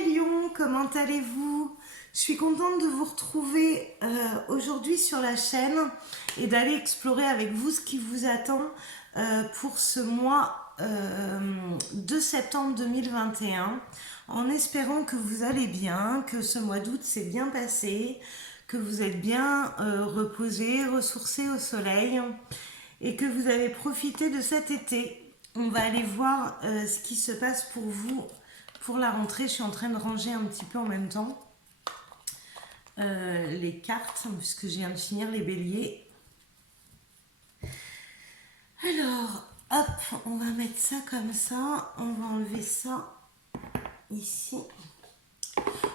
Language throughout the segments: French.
les lions, comment allez-vous? Je suis contente de vous retrouver aujourd'hui sur la chaîne et d'aller explorer avec vous ce qui vous attend pour ce mois de septembre 2021, en espérant que vous allez bien, que ce mois d'août s'est bien passé, que vous êtes bien reposés, ressourcés au soleil et que vous avez profité de cet été. On va aller voir ce qui se passe pour vous pour la rentrée. Je suis en train de ranger un petit peu en même temps les cartes, puisque je viens de finir les béliers. Alors, hop, on va mettre ça comme ça. On va enlever ça ici.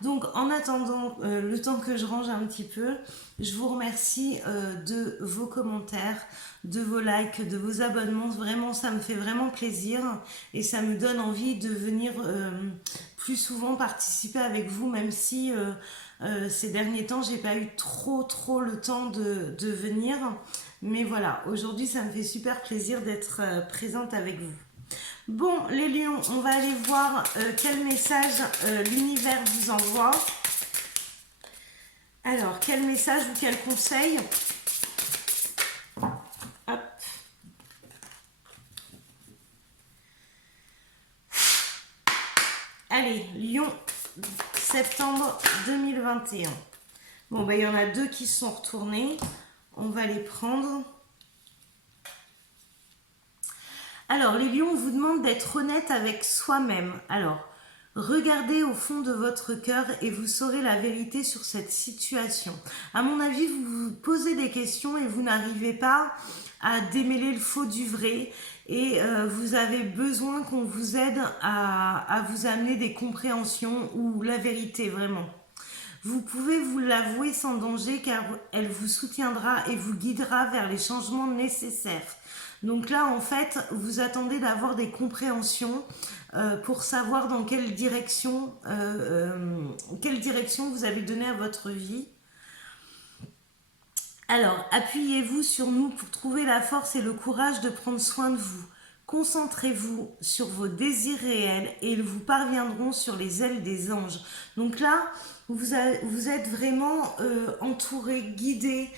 Donc, en attendant le temps que je range un petit peu, je vous remercie de vos commentaires, de vos likes, de vos abonnements. Vraiment, ça me fait vraiment plaisir et ça me donne envie de venir plus souvent participer avec vous, même si ces derniers temps, j'ai pas eu trop le temps de venir. Mais voilà, aujourd'hui, ça me fait super plaisir d'être présente avec vous. Bon, les lions, on va aller voir quel message l'univers vous envoie. Alors, quel message ou quel conseil? Hop. Allez, lion, septembre 2021. Bon, ben, il y en a deux qui sont retournés. On va les prendre. Alors, les lions, on vous demande d'être honnête avec soi-même. Alors, regardez au fond de votre cœur et vous saurez la vérité sur cette situation. À mon avis, vous vous posez des questions et vous n'arrivez pas à démêler le faux du vrai. Et vous avez besoin qu'on vous aide à vous amener des compréhensions ou la vérité, vraiment. Vous pouvez vous l'avouer sans danger car elle vous soutiendra et vous guidera vers les changements nécessaires. Donc là, en fait, vous attendez d'avoir des compréhensions pour savoir dans quelle direction vous allez donner à votre vie. Alors, appuyez-vous sur nous pour trouver la force et le courage de prendre soin de vous. Concentrez-vous sur vos désirs réels et ils vous parviendront sur les ailes des anges. Donc là, vous êtes vraiment entouré, guidé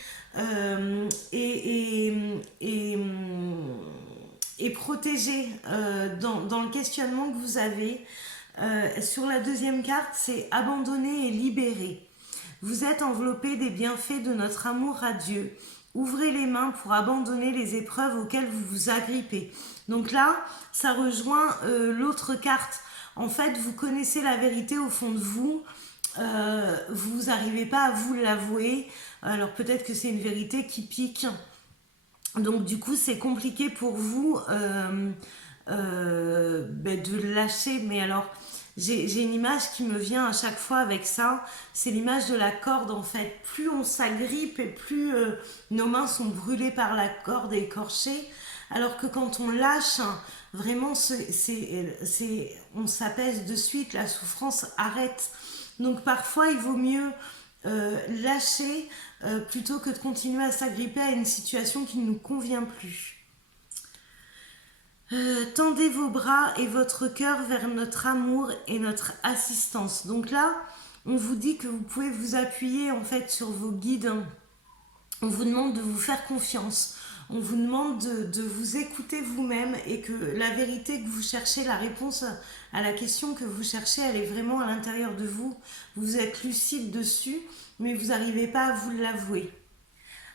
et protégé dans le questionnement que vous avez. Sur la deuxième carte, c'est abandonner et libérer. Vous êtes enveloppé des bienfaits de notre amour à Dieu. Ouvrez les mains pour abandonner les épreuves auxquelles vous vous agrippez. Donc là, ça rejoint l'autre carte. En fait, vous connaissez la vérité au fond de vous. Vous n'arrivez pas à vous l'avouer. Alors peut-être que c'est une vérité qui pique. Donc du coup, c'est compliqué pour vous de lâcher. Mais alors, j'ai une image qui me vient à chaque fois avec ça. C'est l'image de la corde en fait. Plus on s'agrippe et plus nos mains sont brûlées par la corde et écorchées. Alors que quand on lâche, vraiment, on s'apaise de suite. La souffrance arrête. Donc parfois, il vaut mieux lâcher plutôt que de continuer à s'agripper à une situation qui ne nous convient plus. Tendez vos bras et votre cœur vers notre amour et notre assistance. Donc là, on vous dit que vous pouvez vous appuyer en fait sur vos guides. On vous demande de vous faire confiance. On vous demande de vous écouter vous-même et que la vérité que vous cherchez, la réponse à la question que vous cherchez, elle est vraiment à l'intérieur de vous. Vous êtes lucide dessus, mais vous n'arrivez pas à vous l'avouer.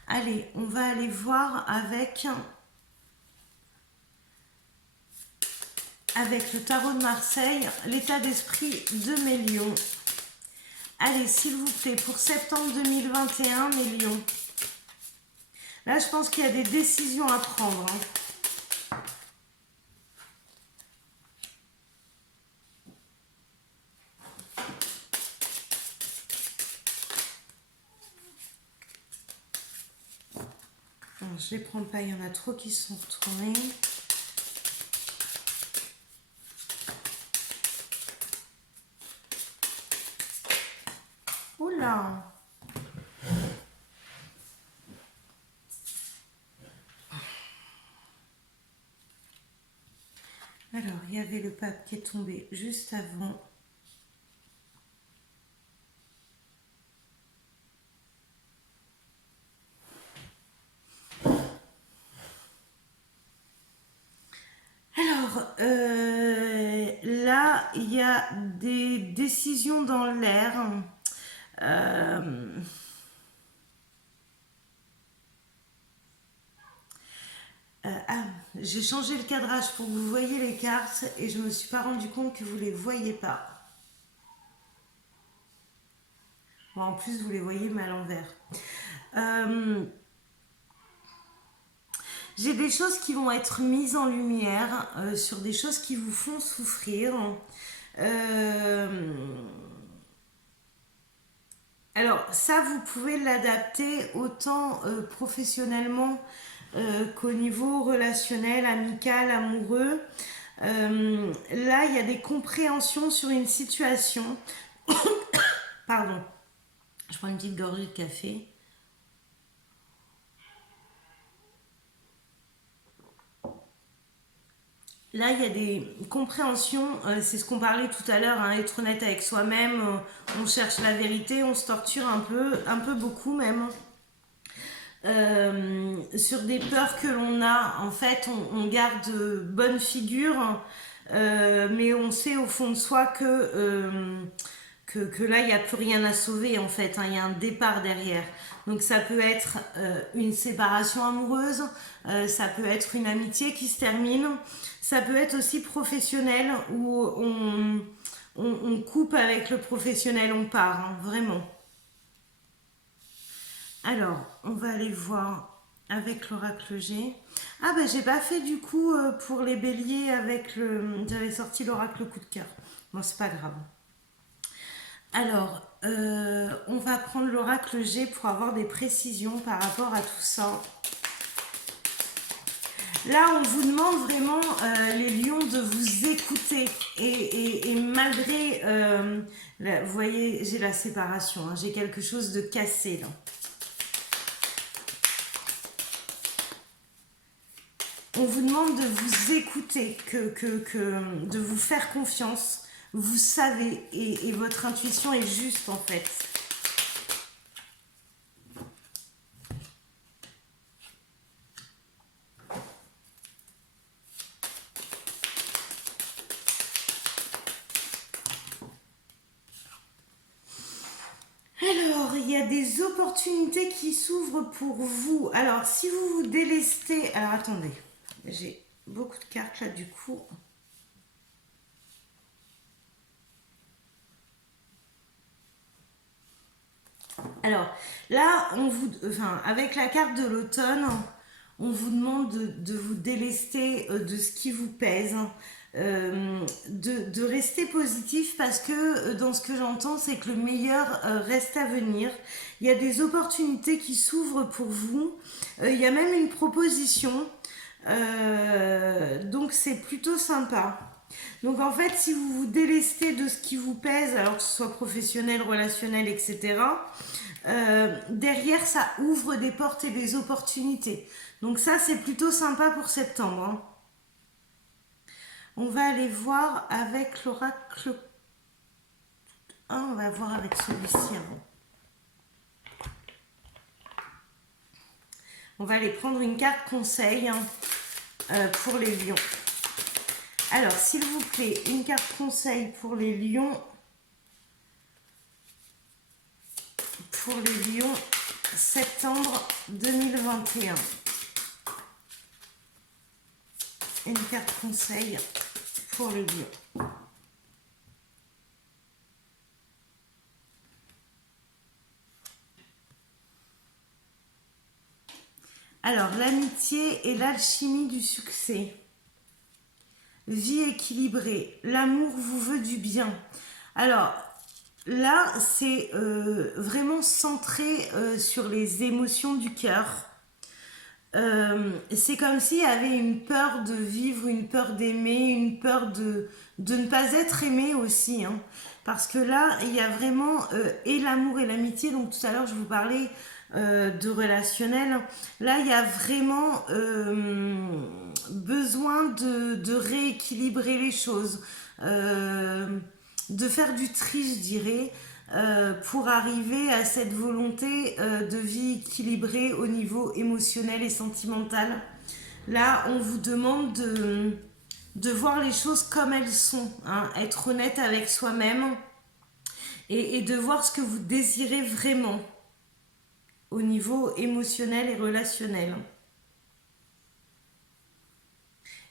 Allez, on va aller voir avec le tarot de Marseille, l'état d'esprit de mes lions. Allez, s'il vous plaît, pour septembre 2021, mes lions. Là, je pense qu'il y a des décisions à prendre. Alors, je ne les prends pas, il y en a trop qui sont retournés. Oula! Alors, il y avait le pape qui est tombé juste avant. là, il y a des décisions dans l'air. J'ai changé le cadrage pour que vous voyez les cartes et je me suis pas rendu compte que vous les voyez pas. Bon, en plus, vous les voyez mais à l'envers. J'ai des choses qui vont être mises en lumière sur des choses qui vous font souffrir. Alors ça, vous pouvez l'adapter autant professionnellement qu'au niveau relationnel, amical, amoureux. Là, il y a des compréhensions sur une situation. Pardon, je prends une petite gorgée de café. Là, il y a des compréhensions, c'est ce qu'on parlait tout à l'heure, hein, être honnête avec soi-même, on cherche la vérité, on se torture un peu beaucoup même. Sur des peurs que l'on a, en fait, on garde bonne figure, mais on sait au fond de soi que là, il n'y a plus rien à sauver, en fait, hein, il y a un départ derrière. Donc ça peut être une séparation amoureuse, ça peut être une amitié qui se termine, ça peut être aussi professionnel où on coupe avec le professionnel, on part, hein, vraiment. Alors, on va aller voir avec l'oracle G. Ah ben j'ai pas fait du coup pour les béliers avec le... J'avais sorti l'oracle coup de cœur. Bon, c'est pas grave. Alors, on va prendre l'oracle G pour avoir des précisions par rapport à tout ça. Là, on vous demande vraiment, les lions, de vous écouter. Et malgré... vous voyez, j'ai la séparation. Hein, j'ai quelque chose de cassé, là. On vous demande de vous écouter, de vous faire confiance. Vous savez, et votre intuition est juste, en fait. Alors, il y a des opportunités qui s'ouvrent pour vous. Alors, si vous vous délestez... Alors, attendez. J'ai beaucoup de cartes là, du coup. Alors, là, avec la carte de l'automne, on vous demande de vous délester de ce qui vous pèse. De rester positif parce que dans ce que j'entends, c'est que le meilleur reste à venir. Il y a des opportunités qui s'ouvrent pour vous. Il y a même une proposition. Donc c'est plutôt sympa. Donc en fait, si vous vous délestez de ce qui vous pèse, alors que ce soit professionnel, relationnel, etc., derrière, ça ouvre des portes et des opportunités. Donc ça, c'est plutôt sympa pour septembre. Hein. On va aller voir avec l'oracle. Ah, on va voir avec celui-ci avant. On va aller prendre une carte conseil pour les lions. Alors, s'il vous plaît, une carte conseil pour les lions. Pour les lions, septembre 2021. Une carte conseil pour les lions. Alors, l'amitié et l'alchimie du succès. Vie équilibrée. L'amour vous veut du bien. Alors, là, c'est vraiment centré sur les émotions du cœur. C'est comme s'il y avait une peur de vivre, une peur d'aimer, une peur de ne pas être aimé aussi. Hein. Parce que là, il y a vraiment et l'amour et l'amitié. Donc tout à l'heure, je vous parlais de relationnel. Là, il y a vraiment besoin de rééquilibrer les choses. De faire du tri, je dirais. Pour arriver à cette volonté de vie équilibrée au niveau émotionnel et sentimental. Là, on vous demande de voir les choses comme elles sont, hein, être honnête avec soi-même et de voir ce que vous désirez vraiment au niveau émotionnel et relationnel.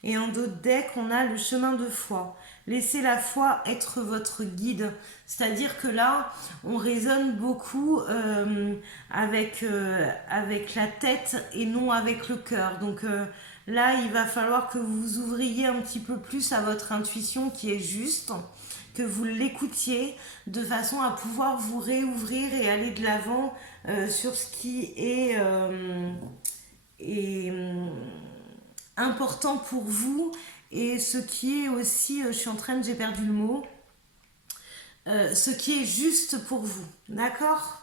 Et en d'autres decks, on a le chemin de foi. Laissez la foi être votre guide. C'est-à-dire que là, on raisonne beaucoup avec la tête et non avec le cœur. Donc là, il va falloir que vous vous ouvriez un petit peu plus à votre intuition qui est juste, que vous l'écoutiez de façon à pouvoir vous réouvrir et aller de l'avant sur ce qui est... important pour vous et ce qui est aussi, je suis en train de, j'ai perdu le mot, ce qui est juste pour vous, d'accord?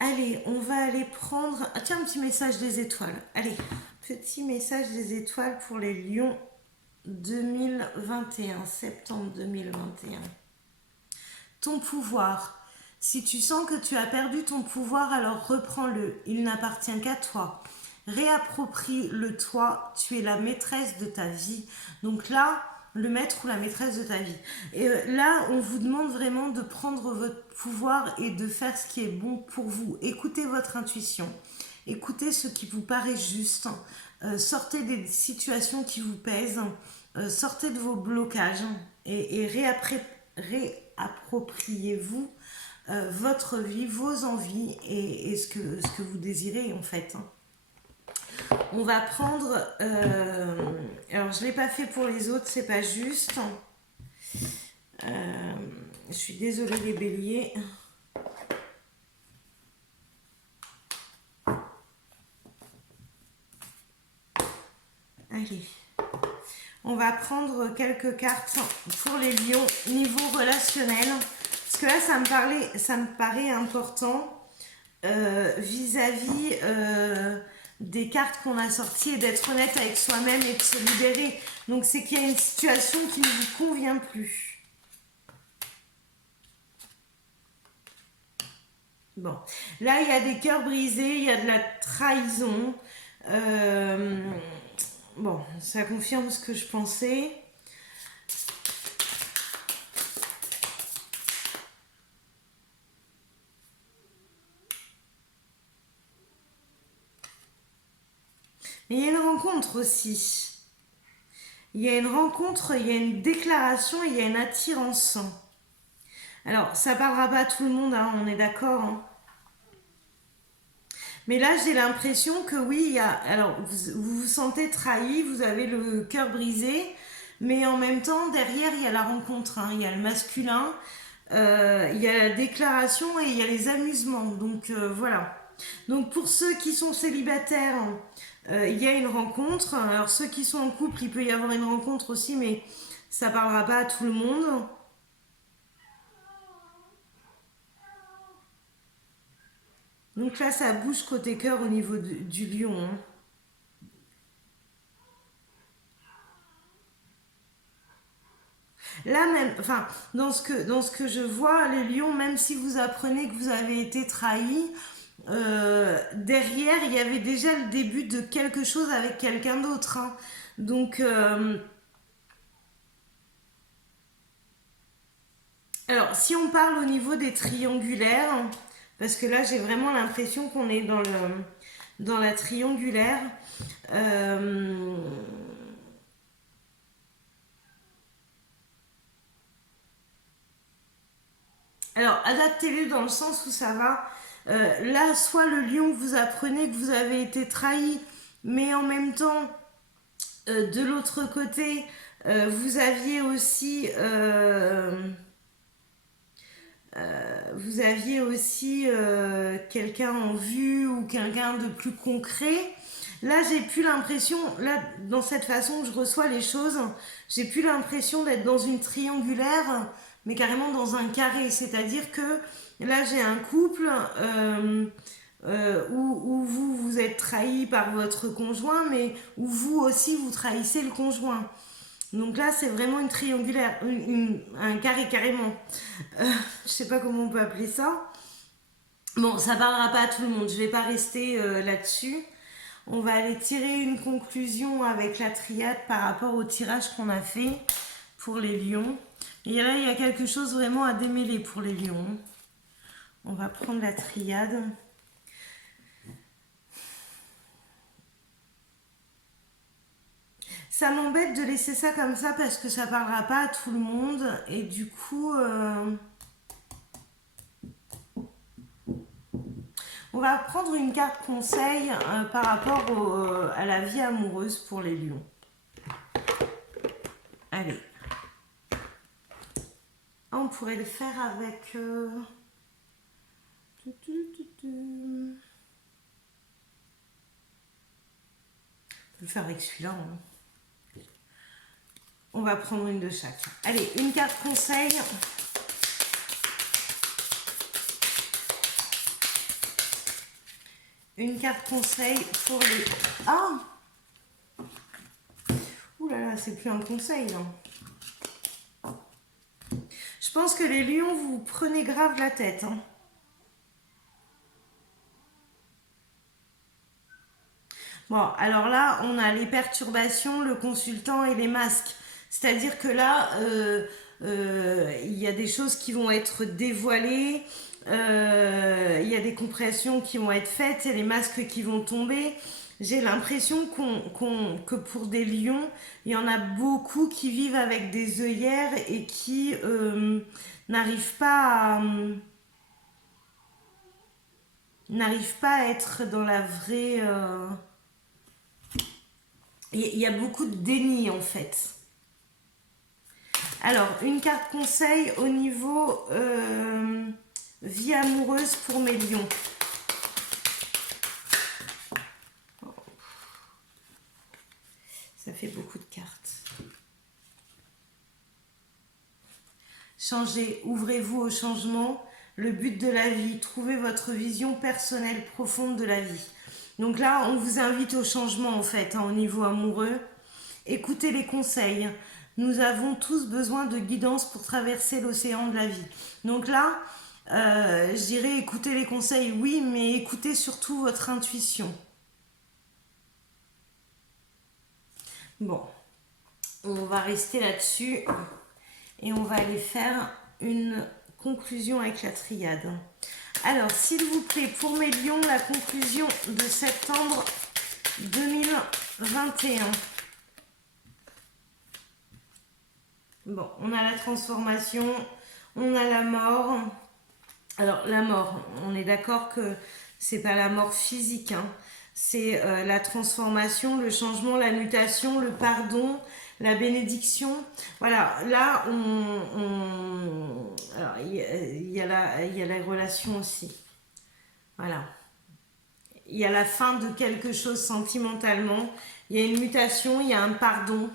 Allez, on va aller prendre, ah, tiens, un petit message des étoiles, allez, petit message des étoiles pour les lions 2021, septembre 2021. Ton pouvoir. Si tu sens que tu as perdu ton pouvoir, alors reprends-le, il n'appartient qu'à toi. Réapproprie-le toi, tu es la maîtresse de ta vie. Donc là, le maître ou la maîtresse de ta vie. Et là, on vous demande vraiment de prendre votre pouvoir et de faire ce qui est bon pour vous. Écoutez votre intuition, écoutez ce qui vous paraît juste, sortez des situations qui vous pèsent, sortez de vos blocages et réappropriez-vous votre vie, vos envies et ce que vous désirez en fait. On va prendre, alors je ne l'ai pas fait pour les autres, c'est pas juste. Je suis désolée les béliers. Allez, on va prendre quelques cartes pour les lions niveau relationnel. Parce que là, ça me paraît important vis-à-vis des cartes qu'on a sorties et d'être honnête avec soi-même et de se libérer. Donc, c'est qu'il y a une situation qui ne vous convient plus. Bon, là, il y a des cœurs brisés, il y a de la trahison. Bon, ça confirme ce que je pensais. Mais il y a une rencontre aussi. Il y a une rencontre, il y a une déclaration, il y a une attirance. Alors, ça parlera pas à tout le monde, hein, on est d'accord. Hein. Mais là, j'ai l'impression que oui, il y a, alors vous vous sentez trahi, vous avez le cœur brisé, mais en même temps, derrière, il y a la rencontre, hein, il y a le masculin, il y a la déclaration et il y a les amusements. Donc voilà. Donc pour ceux qui sont célibataires, il y a une rencontre. Alors ceux qui sont en couple, il peut y avoir une rencontre aussi, mais ça parlera pas à tout le monde. Donc là, ça bouge côté cœur au niveau du lion. Hein. Là même, enfin, dans ce que je vois, les lions, même si vous apprenez que vous avez été trahi, derrière, il y avait déjà le début de quelque chose avec quelqu'un d'autre. Hein. Donc, alors, si on parle au niveau des triangulaires, parce que là, j'ai vraiment l'impression qu'on est dans la triangulaire. Alors, adaptez-le dans le sens où ça va. Là, soit le lion, vous apprenez que vous avez été trahi, mais en même temps, de l'autre côté, vous aviez aussi... vous aviez aussi quelqu'un en vue ou quelqu'un de plus concret. Là, j'ai plus l'impression, là, dans cette façon que je reçois les choses, j'ai plus l'impression d'être dans une triangulaire, mais carrément dans un carré. C'est-à-dire que là, j'ai un couple où vous êtes trahi par votre conjoint, mais où vous aussi, vous trahissez le conjoint. Donc là, c'est vraiment une triangulaire, un carré carrément. Je sais pas comment on peut appeler ça. Bon, ça parlera pas à tout le monde. Je vais pas rester là-dessus. On va aller tirer une conclusion avec la triade par rapport au tirage qu'on a fait pour les lions. Et là, il y a quelque chose vraiment à démêler pour les lions. On va prendre la triade. Ça m'embête de laisser ça comme ça parce que ça parlera pas à tout le monde. Et du coup, on va prendre une carte conseil par rapport à la vie amoureuse pour les lions. Allez. On pourrait le faire avec... On peut le faire avec celui-là. Hein. On va prendre une de chaque. Allez, une carte conseil. Une carte conseil pour les... Ah! Ouh là là, c'est plus un conseil, là. Je pense que les lions, vous prenez grave la tête. Hein. Bon, alors là, on a les perturbations, le consultant et les masques. C'est-à-dire que là, il y a des choses qui vont être dévoilées, il y a des compressions qui vont être faites, et les masques qui vont tomber. J'ai l'impression que pour des lions, il y en a beaucoup qui vivent avec des œillères et qui n'arrivent pas à être dans la vraie... Il y a beaucoup de déni en fait. Alors, une carte conseil au niveau vie amoureuse pour mes lions. Ça fait beaucoup de cartes. Changez, ouvrez-vous au changement. Le but de la vie, trouvez votre vision personnelle profonde de la vie. Donc là, on vous invite au changement en fait, hein, au niveau amoureux. Écoutez les conseils. Nous avons tous besoin de guidance pour traverser l'océan de la vie. Donc là, je dirais écoutez les conseils, oui, mais écoutez surtout votre intuition. Bon, on va rester là-dessus et on va aller faire une conclusion avec la triade. Alors, s'il vous plaît, pour mes lions, la conclusion de septembre 2021. Bon, on a la transformation, on a la mort. Alors, la mort, on est d'accord que c'est pas la mort physique, hein. C'est la transformation, le changement, la mutation, le pardon, la bénédiction. Voilà, là, alors, il y a la relation aussi. Voilà. Il y a la fin de quelque chose sentimentalement. Il y a une mutation, il y a un pardon.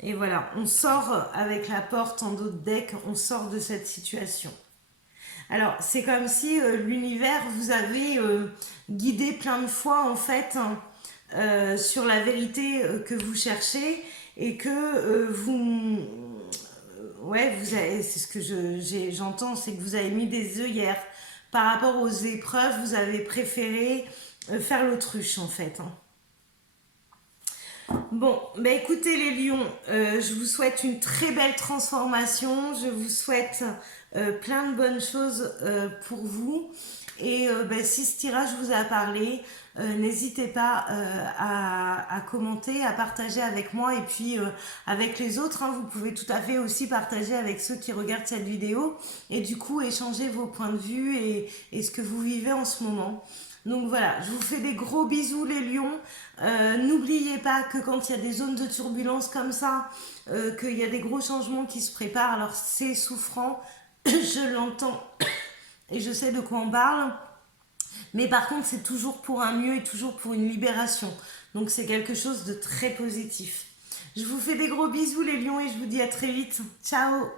Et voilà, on sort avec la porte en dos de deck, on sort de cette situation. Alors, c'est comme si l'univers vous avait guidé plein de fois, en fait, sur la vérité que vous cherchez et que ouais, vous avez, c'est ce que j'entends, c'est que vous avez mis des œillères. Par rapport aux épreuves, vous avez préféré faire l'autruche, en fait. Hein. Bon, bah écoutez les lions, je vous souhaite une très belle transformation, je vous souhaite plein de bonnes choses pour vous et si ce tirage vous a parlé, n'hésitez pas à commenter, à partager avec moi et puis avec les autres, hein, vous pouvez tout à fait aussi partager avec ceux qui regardent cette vidéo et du coup échanger vos points de vue et ce que vous vivez en ce moment. Donc voilà, je vous fais des gros bisous les lions. N'oubliez pas que quand il y a des zones de turbulence comme ça, qu'il y a des gros changements qui se préparent, alors c'est souffrant, je l'entends et je sais de quoi on parle. Mais par contre, c'est toujours pour un mieux et toujours pour une libération. Donc c'est quelque chose de très positif. Je vous fais des gros bisous les lions et je vous dis à très vite. Ciao!